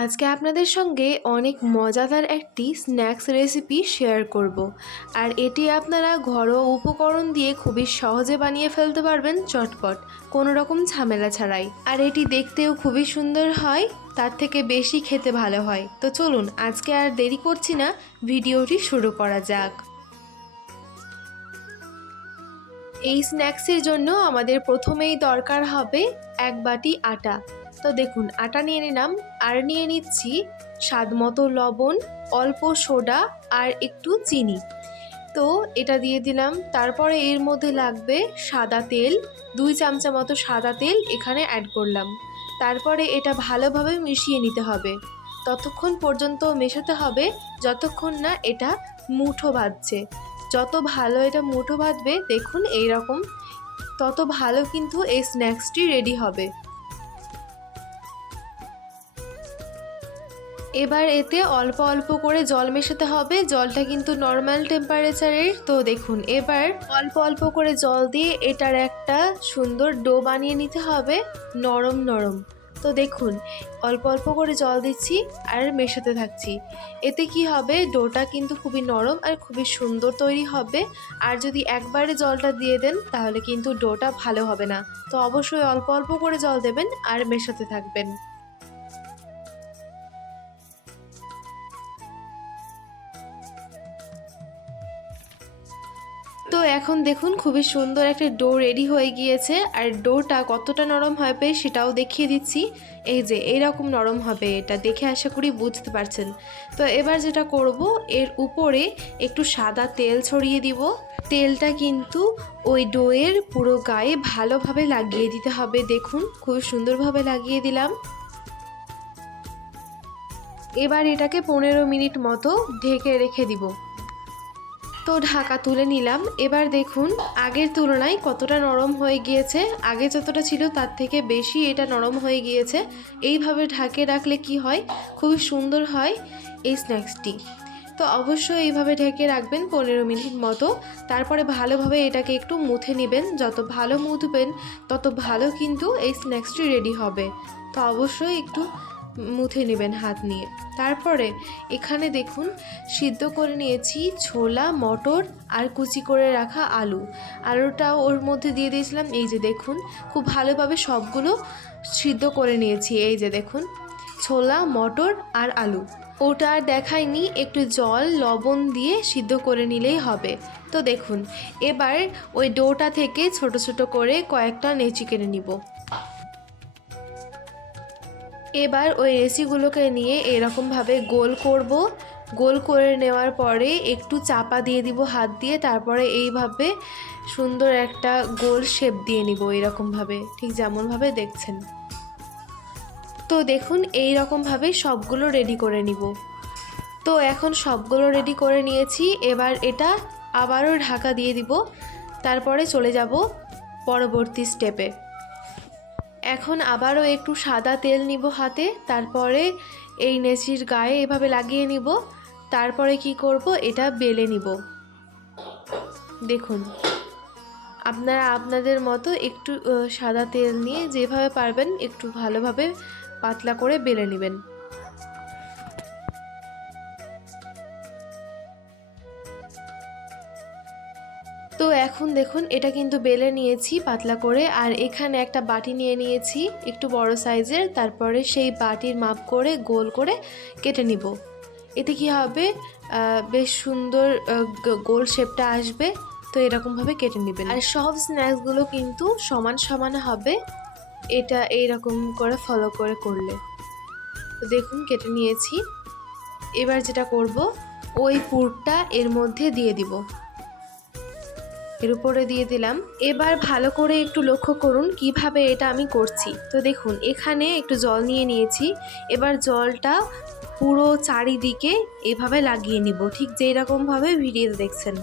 আজকে আপনাদের সঙ্গে অনেক মজাদার একটি স্ন্যাক্স রেসিপি শেয়ার করব। আর এটি আপনারা ঘরোয়া উপকরণ দিয়ে খুবই সহজে বানিয়ে ফেলতে পারবেন চটপট, কোনো রকম ঝামেলা ছাড়াই। আর এটি দেখতেও খুবই সুন্দর হয়, তার থেকে বেশি খেতে ভালো হয়। তো চলুন আজকে আর দেরি করছি না, ভিডিওটি শুরু করা যাক। এই স্ন্যাক্সের জন্য আমাদের প্রথমেই দরকার হবে 1 বাটি আটা। তো দেখুন আটা নিয়ে নিলাম, আর নিয়ে নিচ্ছি স্বাদমতো লবণ, অল্প সোডা আর একটু চিনি। তো এটা দিয়ে দিলাম। তারপরে এর মধ্যে লাগবে সাদা তেল, 2 চামচা মতো সাদা তেল এখানে অ্যাড করলাম। তারপরে এটা ভালোভাবে মিশিয়ে নিতে হবে, ততক্ষণ পর্যন্ত মেশাতে হবে যতক্ষণ না এটা মুঠো বাঁধছে। যত ভালো এটা মুঠো বাঁধবে দেখুন এইরকম, তত ভালো কিন্তু এই স্ন্যাক্সটি রেডি হবে। এবার এতে অল্প অল্প করে জল মেশাতে হবে, জলটা কিন্তু নর্মাল টেম্পারেচারের। তো দেখুন এবার অল্প অল্প করে জল দিয়ে এটার একটা সুন্দর ডো বানিয়ে নিতে হবে, নরম নরম। তো দেখুন অল্প অল্প করে জল দিচ্ছি আর মেশাতে থাকছি। এতে কি হবে, ডোটা কিন্তু খুবই নরম আর খুবই সুন্দর তৈরি হবে। আর যদি একবারে জলটা দিয়ে দেন তাহলে কিন্তু ডোটা ভালো হবে না। তো অবশ্যই অল্প অল্প করে জল দেবেন আর মেশাতে থাকবেন। তো এখন দেখুন খুবই সুন্দর একটা ডো রেডি হয়ে গিয়েছে। আর ডোটা কতটা নরম হবে সেটাও দেখিয়ে দিচ্ছি। এই যে এইরকম নরম হবে, এটা দেখে আশা করি বুঝতে পারছেন। তো এবার যেটা করব, এর উপরে একটু সাদা তেল ছড়িয়ে দিব। তেলটা কিন্তু ওই ডোয়ের পুরো গায়ে ভালোভাবে লাগিয়ে দিতে হবে। দেখুন খুব সুন্দরভাবে লাগিয়ে দিলাম। এবার এটাকে 15 মিনিট মতো ঢেকে রেখে দিব। তো ঢাকা তুলে নিলাম। এবার দেখুন আগের তুলনায় কতটা নরম হয়ে গিয়েছে, আগে যতটা ছিল তার থেকে বেশি এটা নরম হয়ে গিয়েছে। এইভাবে ঢাকে রাখলে কি হয়, খুবই সুন্দর হয় এই স্ন্যাক্সটি। তো অবশ্যই এইভাবে ঢেকে রাখবেন 15 মিনিট মতো। তারপরে ভালোভাবে এটাকে একটু মুথে নেবেন, যত ভালো মুথবেন তত ভালো কিন্তু এই স্ন্যাক্সটি রেডি হবে। তো অবশ্যই একটু মুথে নেবেন হাত নিয়ে। তারপরে এখানে দেখুন সিদ্ধ করে নিয়েছি ছোলা, মটর আর কুচি করে রাখা আলুটাও ওর মধ্যে দিয়ে দিয়েছিলাম। এই যে দেখুন খুব ভালোভাবে সবগুলো সিদ্ধ করে নিয়েছি। এই যে দেখুন ছোলা, মটর আর আলু, ওটা আর দেখাইনি, একটু জল লবণ দিয়ে সিদ্ধ করে নিলেই হবে। তো দেখুন এবার ওই ডোটা থেকে ছোট ছোট করে কয়েকটা নেচি কেটে নিব। এবার ওই রেসিগুলোকে নিয়ে এরকমভাবে গোল করব। গোল করে নেওয়ার পরে একটু চাপা দিয়ে দিব হাত দিয়ে, তারপরে এইভাবে সুন্দর একটা গোল শেপ দিয়ে নিব এরকমভাবে, ঠিক যেমনভাবে দেখছেন। তো দেখুন এই রকমভাবে সবগুলো রেডি করে নিব। তো এখন সবগুলো রেডি করে নিয়েছি। এবার এটা আবারও ঢাকা দিয়ে দিব, তারপরে চলে যাব পরবর্তী স্টেপে। এখন আবারও একটু সাদা তেল নিব হাতে, তারপরে এই নেচির গায়ে এভাবে লাগিয়ে নিব। তারপরে কি করব, এটা বেলে নিব। দেখুন আপনারা আপনাদের মতো একটু সাদা তেল নিয়ে যেভাবে পারবেন একটু ভালোভাবে পাতলা করে বেলে নেবেন। তো এখন দেখুন এটা কিন্তু বেলে নিয়েছি পাতলা করে। আর এখানে একটা বাটি নিয়ে নিয়েছি একটু বড় সাইজের, তারপরে সেই বাটির মাপ করে গোল করে কেটে নিব। এতে কি হবে, বেশ সুন্দর গোল শেপটা আসবে। তো এরকমভাবে কেটে নেবেন। আর সব স্ন্যাক্সগুলো কিন্তু সমান সমান হবে, এটা এইরকম করে ফলো করে করলে। তো দেখুন কেটে নিয়েছি। এবার যেটা করব, ওই পুরটা এর মধ্যে দিয়ে দিব, এর উপরে দিয়ে দিলাম। এবার ভালো করে একটু লক্ষ্য করুন কিভাবে এটা আমি করছি। তো দেখুন এখানে একটু জল নিয়ে নিয়েছি। এবার জলটা পুরো চারিদিকে এভাবে লাগিয়ে নিব, ঠিক যেই রকমভাবে ভিডিওতে দেখছেন।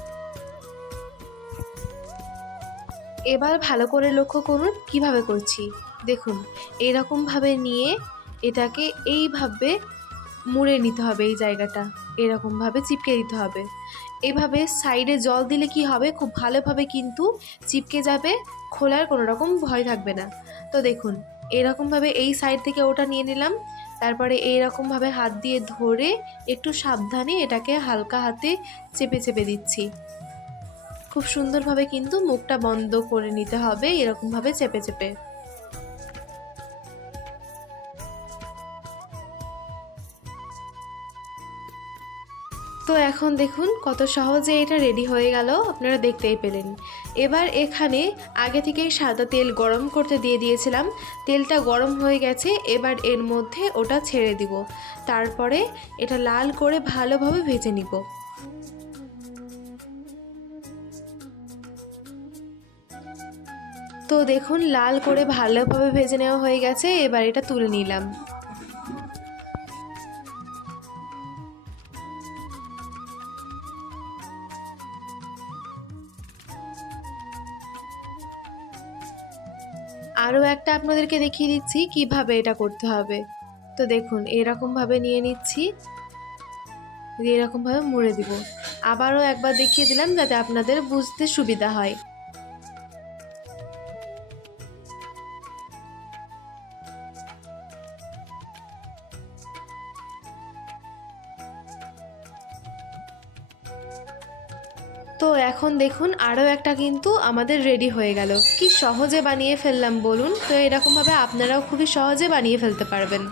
এবার ভালো করে লক্ষ্য করুন কিভাবে করছি। দেখুন এরকমভাবে নিয়ে এটাকে এইভাবে মুড়ে নিতে হবে, এই জায়গাটা এরকমভাবে চিপকে দিতে হবে। এভাবে সাইডে জল দিলে কি হবে, খুব ভালোভাবে কিন্তু চিপকে যাবে, খোলার কোনো রকম ভয় থাকবে না। তো দেখুন এরকমভাবে এই সাইড থেকে ওটা নিয়ে নিলাম, তারপরে এইরকমভাবে হাত দিয়ে ধরে একটু সাবধানে এটাকে হালকা হাতে চেপে চেপে দিচ্ছি। খুব সুন্দরভাবে কিন্তু মুখটা বন্ধ করে নিতে হবে, এরকমভাবে চেপে চেপে। তো এখন দেখুন কত সহজে এটা রেডি হয়ে গেল, আপনারা দেখতেই পেলেন। এবার এখানে আগে থেকেই সাদা তেল গরম করতে দিয়ে দিয়েছিলাম, তেলটা গরম হয়ে গেছে। এবার এর মধ্যে ওটা ছেড়ে দিব, তারপরে এটা লাল করে ভালোভাবে ভেজে নিব। তো দেখুন লাল করে ভালোভাবে ভেজে নেওয়া হয়ে গেছে, এবার এটা তুলে নিলাম। আরও একটা আপনাদেরকে দেখিয়ে দিচ্ছি কিভাবে এটা করতে হবে। তো দেখুন এরকমভাবে নিয়ে নিচ্ছি, এরকমভাবে মুড়ে দিব। আবারও একবার দেখিয়ে দিলাম যাতে আপনাদের বুঝতে সুবিধা হয়। তো এখন দেখুন আরও একটা কিন্তু আমাদের রেডি হয়ে গেল। কি সহজে বানিয়ে ফেললাম বলুন। তো এরকমভাবে আপনারাও খুবই সহজে বানিয়ে ফেলতে পারবেন।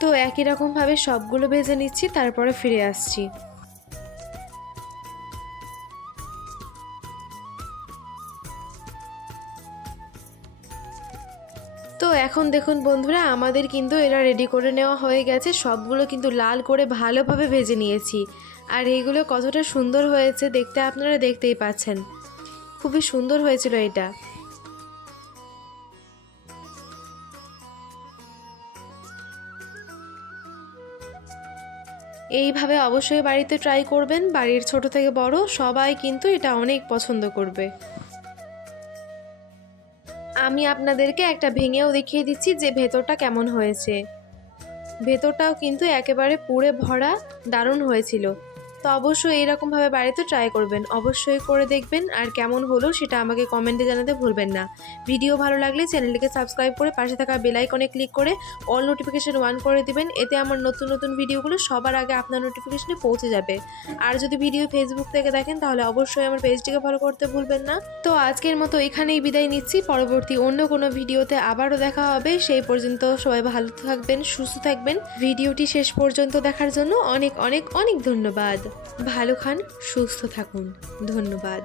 তো একই রকমভাবে সবগুলো ভেজে নিচ্ছি, তারপরে ফিরে আসছি। তো এখন দেখুন বন্ধুরা আমাদের কিন্তু এরা রেডি করে নেওয়া হয়ে গেছে, সবগুলো কিন্তু লাল করে ভালোভাবে ভেজে নিয়েছি। আর এইগুলো কতটা সুন্দর হয়েছে দেখতে আপনারা দেখতেই পাচ্ছেন, খুবই সুন্দর হয়েছিল এটা। এইভাবে অবশ্যই বাড়িতে ট্রাই করবেন, বাড়ির ছোট থেকে বড় সবাই কিন্তু এটা অনেক পছন্দ করবে। আমি আপনাদেরকে একটা ভেঙেও দেখিয়ে দিচ্ছি যে ভেতরটা কেমন হয়েছে। ভেতরটাও কিন্তু একেবারে পুরে ভরা, দারুণ হয়েছিল। তো অবশ্যই এইরকমভাবে বাড়িতে ট্রাই করবেন, অবশ্যই করে দেখবেন। আর কেমন হলো সেটা আমাকে কমেন্টে জানাতে ভুলবেন না। ভিডিও ভালো লাগলে চ্যানেলটিকে সাবস্ক্রাইব করে পাশে থাকা বেল আইকনে ক্লিক করে অল নোটিফিকেশন অন করে দিবেন, এতে আমার নতুন নতুন ভিডিওগুলো সবার আগে আপনার নোটিফিকেশনে পৌঁছে যাবে। আর যদি ভিডিও ফেসবুক থেকে দেখেন তাহলে অবশ্যই আমার পেজটিকে ফলো করতে ভুলবেন না। তো আজকের মতো এখানেই বিদায় নিচ্ছি, পরবর্তী অন্য কোনো ভিডিওতে আবারও দেখা হবে। সেই পর্যন্ত সবাই ভালো থাকবেন, সুস্থ থাকবেন। ভিডিওটি শেষ পর্যন্ত দেখার জন্য অনেক অনেক অনেক ধন্যবাদ। ভালো খান, সুস্থ থাকুন। ধন্যবাদ।